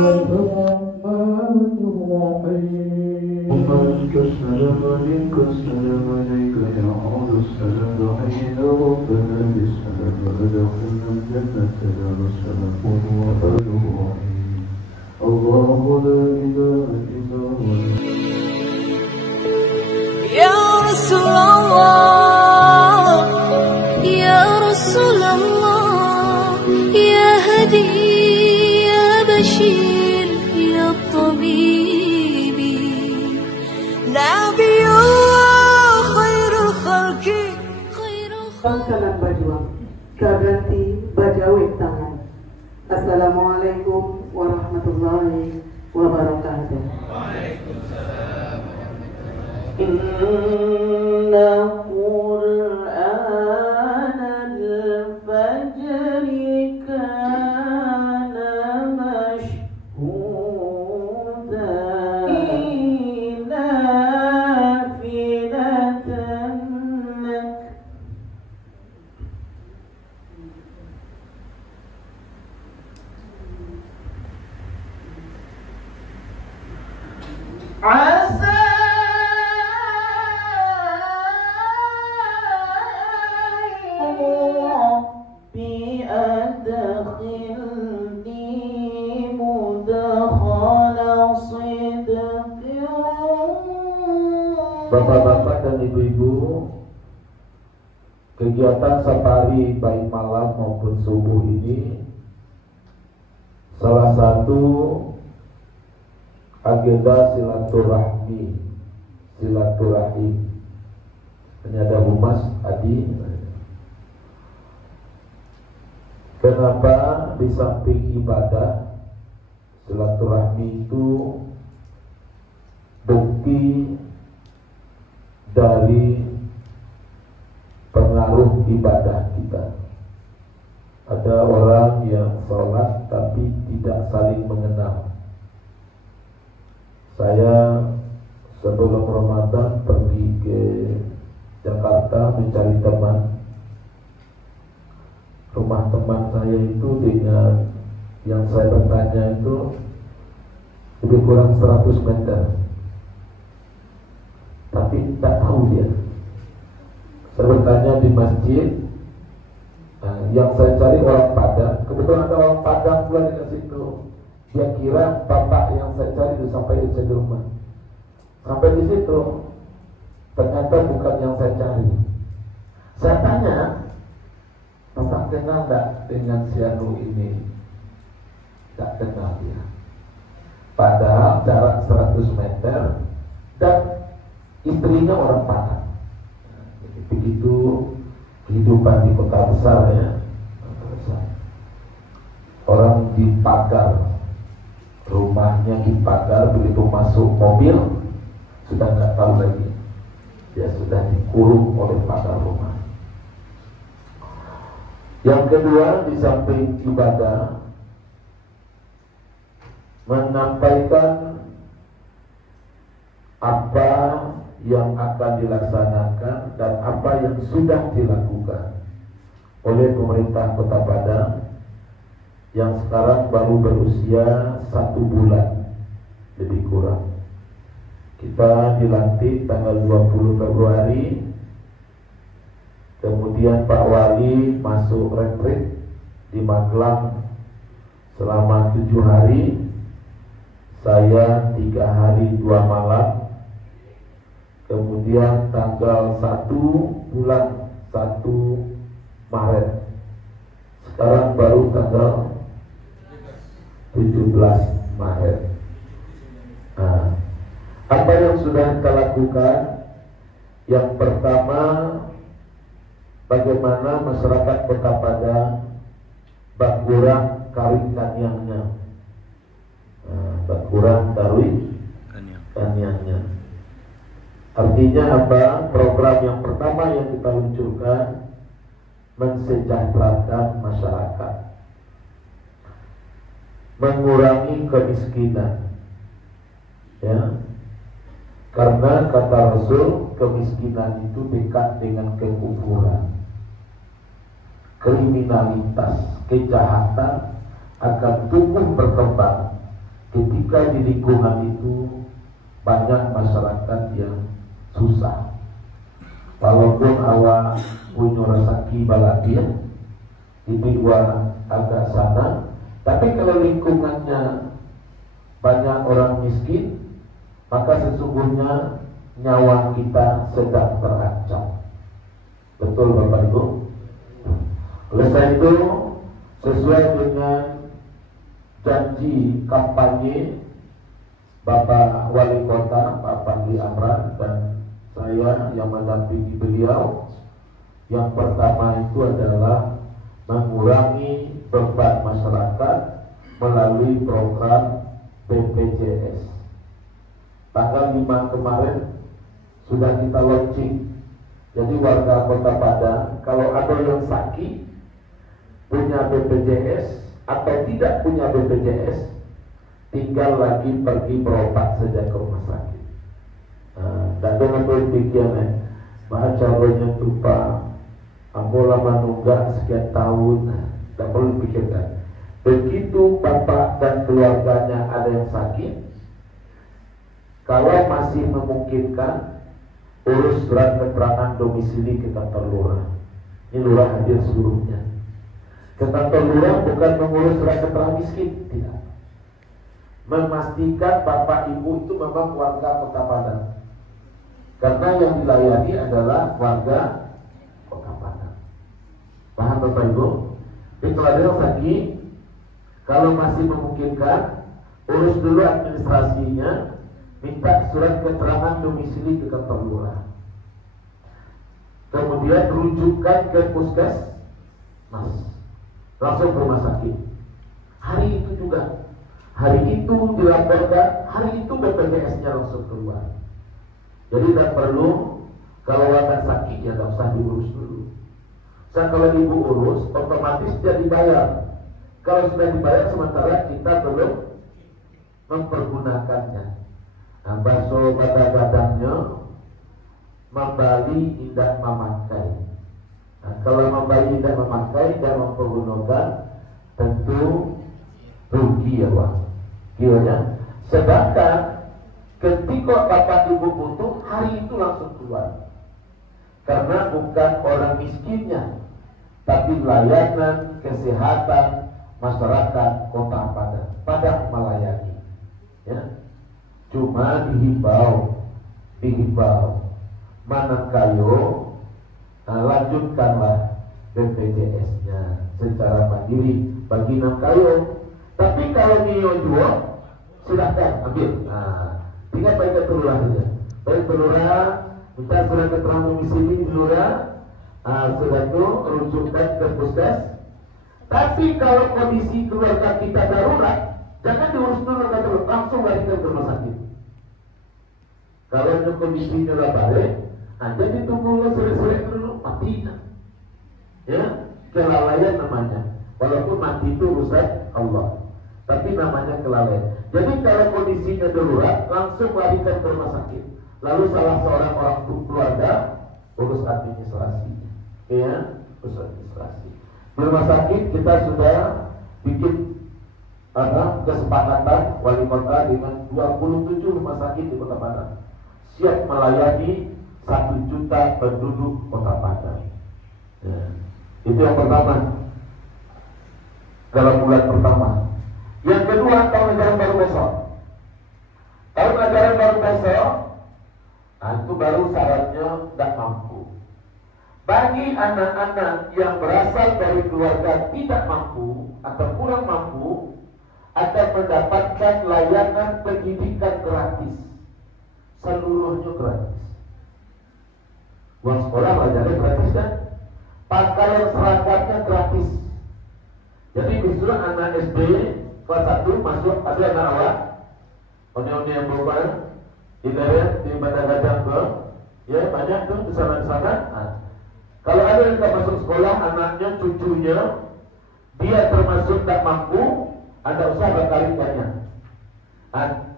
الرحمن الرحيم ومنك السلام عليك السلام عليك يعود السلام حين ربنا بالسلام ودخلنا الجنة دار السلام الرحمن الرحيم الله لا إله إلا هو يا رسول الله يا رسول الله يا هدي يا بشير يا طبيب نبي الله خير الخلق خير Kanan berjuang, kaganti bajawik tangan. Assalamualaikum warahmatullahi wabarakatuh. Inna Qur'an al-fajri kana mashhuda nafilatan عسى ربي أدخلني مدخل صدق. Bapak-bapak dan ibu-ibu, kegiatan safari baik malam maupun subuh ini salah satu agenda silaturahmi, silaturahim. Ini ada Humas Adi. Kenapa di samping ibadah, silaturahmi itu bukti dari pengaruh ibadah kita. Ada orang yang sholat tapi tidak saling mengenal. Saya sebelum Ramadan pergi ke Jakarta mencari teman. Rumah teman saya itu dengan yang saya bertanya itu lebih kurang 100 meter. Tapi tak tahu dia. Saya bertanya di masjid. Yang saya cari orang Padang. Kebetulan ada orang Padang pula di situ. Dia kira bapak yang saya cari itu sampai di rumah. Sampai di situ, ternyata bukan yang saya cari. Saya tanya, bapak kenal tak dengan si Anu ini? Tak kenal dia. Padahal jarak 100 meter dan istrinya orang Padang. Jadi begitu kehidupan di kota besar ya. Orang dipagar, rumahnya dipagar, begitu masuk mobil sudah nggak tahu lagi, dia sudah dikurung oleh pagar rumah. Yang kedua, di samping ibadah, menyampaikan apa yang akan dilaksanakan dan apa yang sudah dilakukan oleh pemerintah Kota Padang yang sekarang baru berusia 1 bulan lebih kurang. Kita dilantik tanggal 20 Februari, kemudian Pak Wali masuk retreat di Magelang selama 7 hari, saya 3 hari 2 malam, kemudian tanggal 1 bulan 1 Maret, sekarang baru tanggal 17 Maret. Nah, apa yang sudah kita lakukan? Yang pertama, bagaimana masyarakat Kota Padang bakurang karing kanyangnya, bakurang karing kanyangnya. Artinya apa? Program yang pertama yang kita luncurkan, mensejahterakan masyarakat, mengurangi kemiskinan, ya. Karena kata Rasul, kemiskinan itu dekat dengan kekufuran. Kriminalitas, kejahatan akan tumbuh berkembang ketika di lingkungan itu banyak masyarakat yang susah. Walaupun awak punya rezeki baladir, ini agak sana, tapi kalau lingkungannya banyak orang miskin, maka sesungguhnya nyawa kita sedang terancam. Betul Bapak Ibu? Oleh sebab itu, sesuai dengan janji kampanye Bapak Wali Kota, Pak Fadli Amran, dan saya yang mendampingi beliau, yang pertama itu adalah mengurangi beban masyarakat melalui program BPJS. Tanggal 5 kemarin sudah kita launching. Jadi warga Kota Padang, kalau ada yang sakit, punya BPJS atau tidak punya BPJS, tinggal lagi pergi berobat saja ke rumah sakit. Dan dengan demikian, baca banyak lupa, ambola menunggak sekian tahun, tak perlu pikirkan. Begitu bapak dan keluarganya ada yang sakit, kalau masih memungkinkan, urus surat keterangan domisili ke kantor lurah. Ini lurah hadir seluruhnya. Ke kantor lurah bukan mengurus surat keterangan miskin, tidak. Memastikan bapak ibu itu memang warga Kota Padang. Karena yang dilayani adalah warga Kota Padang. Paham Bapak Ibu? Jadi kalau ada yang sakit, kalau masih memungkinkan, urus dulu administrasinya, minta surat keterangan domisili ke kantor lurah. Kemudian rujukan ke puskesmas, langsung ke rumah sakit. Hari itu juga, hari itu dilaporkan, hari itu BPJS-nya langsung keluar. Jadi tidak perlu kalau akan sakit ya tidak usah diurus dulu. Kalau ibu urus, otomatis dia dibayar. Kalau sudah dibayar sementara kita belum mempergunakannya. Nah, bahasa kadang-kadangnya membali tidak memakai. Nah, kalau membali tidak memakai dan mempergunakan, tentu rugi ya Pak. Kiranya. Sedangkan ketika bapak ibu butuh, hari itu langsung keluar. Karena bukan orang miskinnya, tapi layanan kesehatan masyarakat Kota Padang melayani. Ya. Cuma dihimbau, manakayo, lanjutkanlah BPJS-nya secara mandiri bagi Nangkayo. Tapi kalau Nio jual, silahkan ambil. Tinggal baik ke lurah saja. Baik ke lurah, minta surat keterangan domisili di lurah, sudah itu rujukkan ke puskes. Tapi kalau kondisi keluarga kita darurat, jangan diurus dulu, langsung larikan ke rumah sakit. Kalau kondisinya lah balik, jadi tunggu sore-sore dulu matinya. Ya, kelalaian namanya. Walaupun mati itu urusan Allah, tapi namanya kelalaian. Jadi kalau kondisinya darurat, langsung larikan ke rumah sakit. Lalu salah seorang orang keluarga urus administrasi, ya, urus administrasi. Di rumah sakit kita sudah bikin kesepakatan wali kota dengan 27 rumah sakit di Kota Padang, siap melayani 1 juta penduduk Kota Padang. Ya. Itu yang pertama, dalam bulan pertama. Yang kedua, tahun ajaran baru besok. Tahun ajaran baru besok, itu baru syaratnya tidak mampu. Bagi anak-anak yang berasal dari keluarga tidak mampu atau kurang mampu, akan mendapatkan layanan pendidikan gratis, seluruhnya gratis. Uang sekolah belajarnya gratis kan? Pakaian seragamnya gratis. Jadi misalnya anak SD kelas 1 masuk, ada anak awak, oni-oni yang berubah, di daerah di Badang-Badang ke, ya banyak tuh di sana-sana. Kalau ada yang tak masuk sekolah, anaknya, cucunya, dia termasuk tak mampu, Anda usah bakal banyak.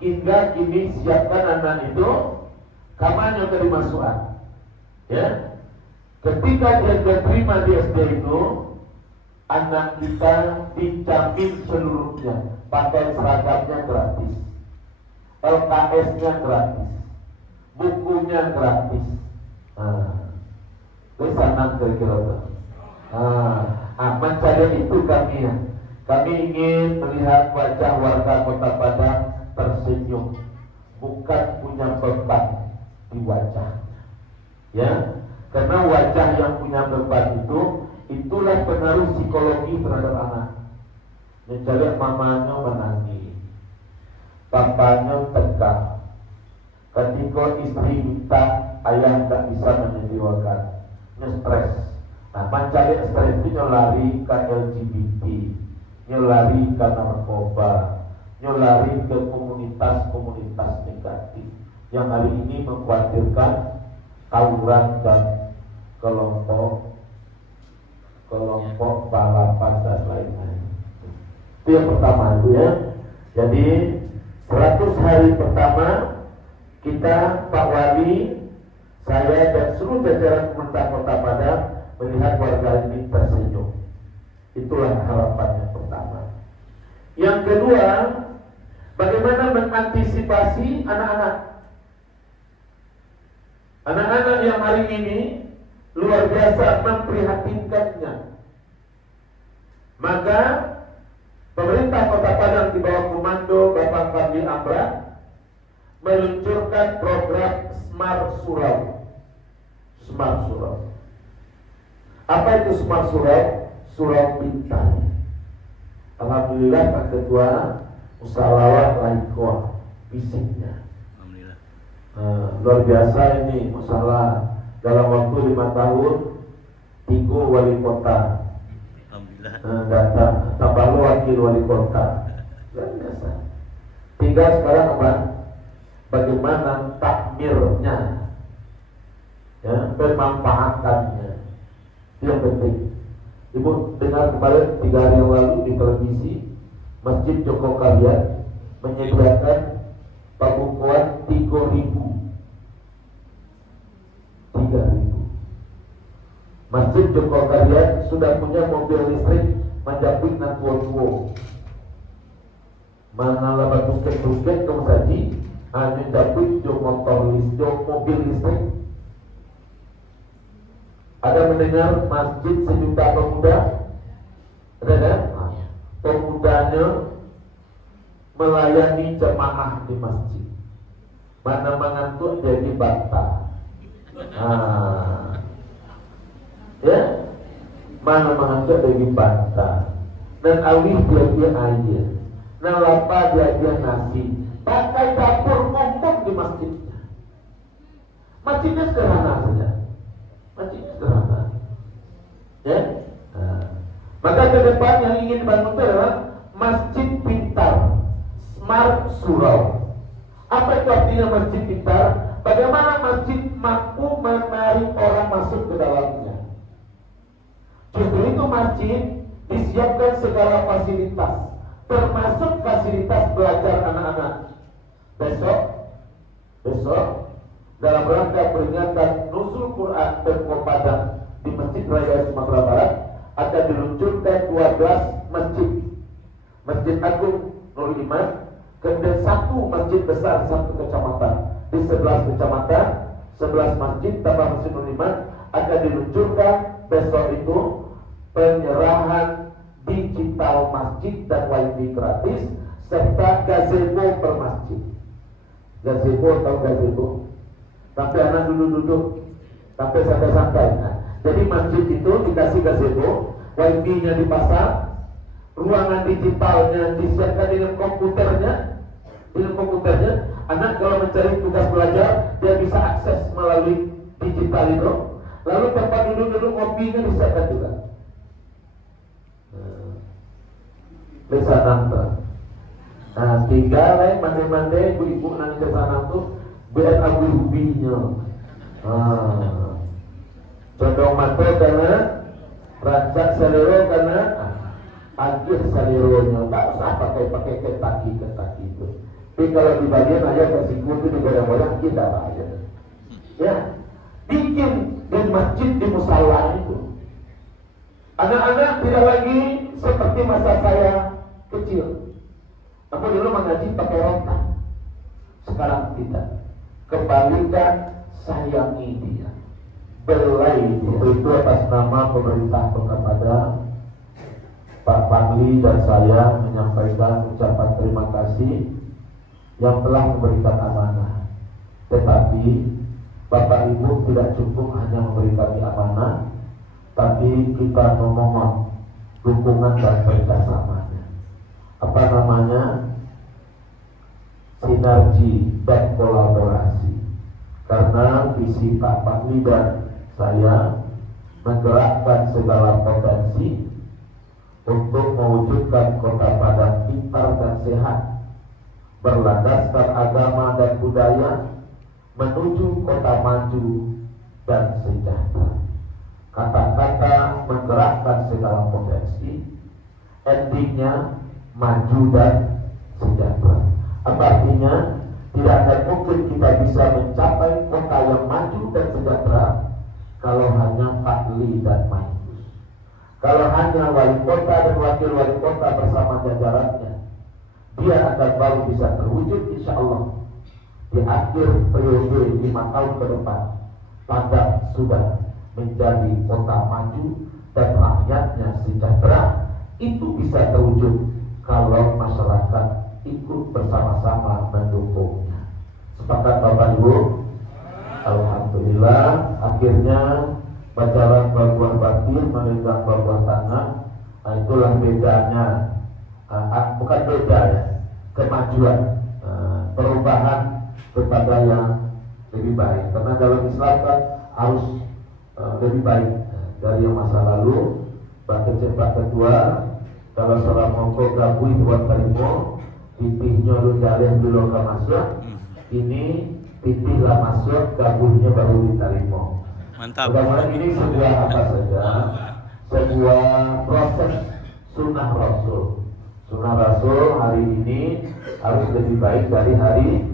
Hingga kini siapkan anak itu kamarnya ke dimasukan. Ya, ketika dia diterima di SD itu, anak kita dijamin seluruhnya pakaian seragamnya gratis, LKS-nya gratis, bukunya gratis. Itu senang kira-kira. Mencari itu kami ya. Kami ingin melihat wajah warga Kota Padang tersenyum, bukan punya beban di wajah. Ya, karena wajah yang punya beban itulah pengaruh psikologi terhadap anak. Mencari mamanya menangis, papanya tegang. Ketika istri minta, ayah tak bisa menyediakan, stres. Nah, mencari stres itu nyolari ke LGBT, nyolari ke narkoba, nyolari ke komunitas-komunitas negatif yang hari ini mengkhawatirkan tawuran dan kelompok balapan dan lain-lain. Itu yang pertama itu ya. Jadi 100 hari pertama kita, Pak Wali, saya dan seluruh jajaran pemerintah Kota Padang melihat warga ini tersenyum. Itulah harapan yang pertama. Yang kedua, bagaimana mengantisipasi anak-anak. Anak-anak yang hari ini luar biasa memprihatinkannya. Maka pemerintah Kota Padang di bawah komando Bapak Fadli Amran meluncurkan program Smart Surau. Smart Surau. Apa itu Smart Surau? Surau pintar. Alhamdulillah Pak Ketua Musyawarah Laikoah fisiknya. Luar biasa ini masalah dalam waktu 5 tahun 3 wali kota. Datang tambah wakil wali kota. Luar biasa. Tinggal sekarang apa? Bagaimana takmirnya, ya, pemanfaatannya. Itu yang penting. Ibu dengar kemarin 3 hari yang lalu di televisi, Masjid Joko Karyan menyediakan pembukuan 3.000. Masjid Joko Karyan sudah punya mobil listrik menjapit nan tua-tua. Mana lah bagus-bagus kamu saji, hanya japit jo motor listrik, jo mobil listrik. Ada mendengar masjid 1 juta pemuda? Ada kan? Pemudanya melayani jemaah di masjid. Mana mengantuk jadi bantah. Ya, mana mengantuk jadi bantah. Dan awih dia air. Dan lapar dia nasi. Pakai dapur umum di masjidnya. Masjidnya sederhana saja. Masjidnya sederhana. Ya. Maka ke depan yang ingin dibangun itu adalah masjid pintar, Smart Surau. Apa itu artinya masjid pintar? Bagaimana masjid mampu menarik orang masuk ke dalamnya. Justru itu masjid disiapkan segala fasilitas, termasuk fasilitas belajar anak-anak. Besok dalam rangka peringatan Nuzul Quran Pemko Padang di Masjid Raya Sumatera Barat akan diluncurkan 12 masjid. Masjid Agung Nur Iman, kemudian 1 masjid besar 1 kecamatan. Di 11 kecamatan, 11 masjid tambah Masjid Nur Iman akan diluncurkan besok itu penyerahan digital masjid dan wifi gratis serta gazebo per masjid. Gazebo atau gazebo? Sampai anak duduk-duduk, sampai santai-santai. Jadi masjid itu dikasih gazebo, wifi-nya dipasang, ruangan digitalnya disiapkan dengan komputernya. Dengan komputernya, anak kalau mencari tugas belajar, dia bisa akses melalui digital itu. Lalu tempat duduk-duduk kopinya disiapkan juga. Bisa nonton. Nah, tinggal lain mandi-mandi, ibu-ibu nanti ke sana tuh biar abu-abunya. Condong mata karena rancak selero karena akhir seleronya. Tak usah pakai ketaki itu. Tapi kalau di bagian aja kasih kutu di goyang-goyang kita aja. Ya, bikin dan masjid di musala itu. Anak-anak tidak lagi seperti masa saya kecil. Aku dulu mengaji pakai rotan, sekarang tidak. Kembalikan, sayangi dia, belai dia. Itu atas nama pemerintah kepada Pak Fadli dan saya menyampaikan ucapan terima kasih yang telah memberikan amanah. Tetapi Bapak Ibu tidak cukup hanya memberi kami amanah, tapi kita memohon dukungan dan kerjasamanya. Apa namanya? Sinergi dan kolaborasi. Karena visi Pak Fadli dan saya menggerakkan segala potensi untuk mewujudkan Kota Padang pintar dan sehat, berlandaskan agama dan budaya, menuju kota maju dan sejahtera. Kata-kata menggerakkan segala potensi, endingnya maju dan sejahtera. Apa artinya? Tidak akan mungkin kita bisa mencapai kota yang maju dan sejahtera kalau hanya Fadli dan Maikus. Kalau hanya wali kota dan wakil wali kota bersama jajarannya, dia akan baru bisa terwujud insya Allah di akhir periode 5 tahun ke depan. Padang sudah menjadi kota maju dan rakyatnya sejahtera. Itu bisa terwujud kalau masyarakat ikut bersama-sama mendukungnya. Sepakat Bapak Ibu? Alhamdulillah, akhirnya berjalan berbuah batin, memegang berbuah tangan. Nah, itulah bedanya, bukan beda ya, kemajuan, perubahan kepada yang lebih baik. Karena dalam Islam kan harus lebih baik dari yang masa lalu. Bahkan cepat kedua, kalau salah mongko gabui buat karimo, titihnya lu jaleh dulu ke masuk. Ini titihlah masuk, gabuhnya baru diterima. Mantap. Mudah-mudahan ini sebuah apa saja, sebuah proses sunnah Rasul. Sunnah Rasul hari ini harus lebih baik dari hari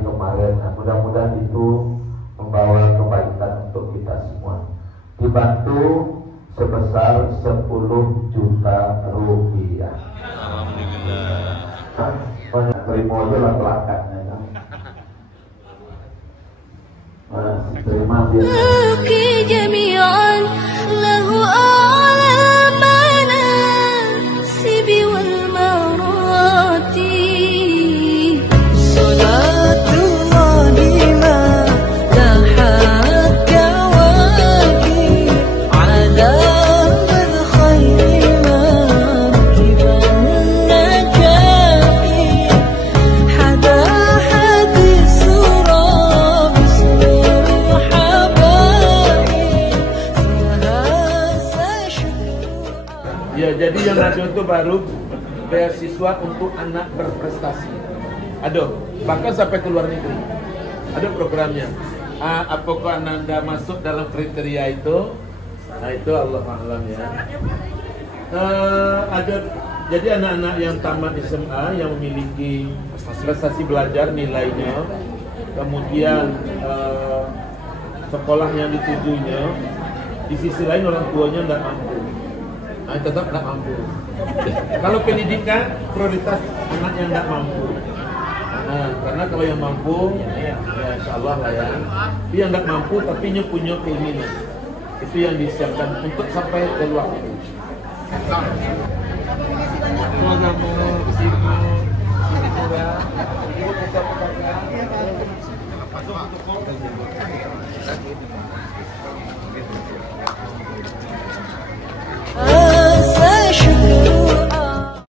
kemarin. Nah, mudah-mudahan itu membawa kebaikan untuk kita semua. Dibantu sebesar 10 juta rupiah. Alhamdulillah. Banyak terima aja lah pelanggannya kan. Terima dia. نبكي جميعا له أعلى المناسب والمراتب صلاة الله ما لاحت كواكب على من خير مركب النجاة حدا حديث رب Ya, jadi yang ada itu baru beasiswa untuk anak berprestasi. Ada, bahkan sampai ke luar negeri. Ada programnya. Apakah Anda masuk dalam kriteria itu? Nah, itu Allah a'lam ya. Ada, jadi anak-anak yang tamat SMA yang memiliki prestasi belajar nilainya, kemudian sekolah yang ditujunya, di sisi lain orang tuanya tidak mampu. Nah, tetap tidak mampu. Kalau pendidikan prioritas anak yang tidak mampu. Nah, karena kalau yang mampu, ya insya Allah lah ya. Tapi yang tidak mampu tapi punya keinginan, itu yang disiapkan untuk sampai ke luar negeri.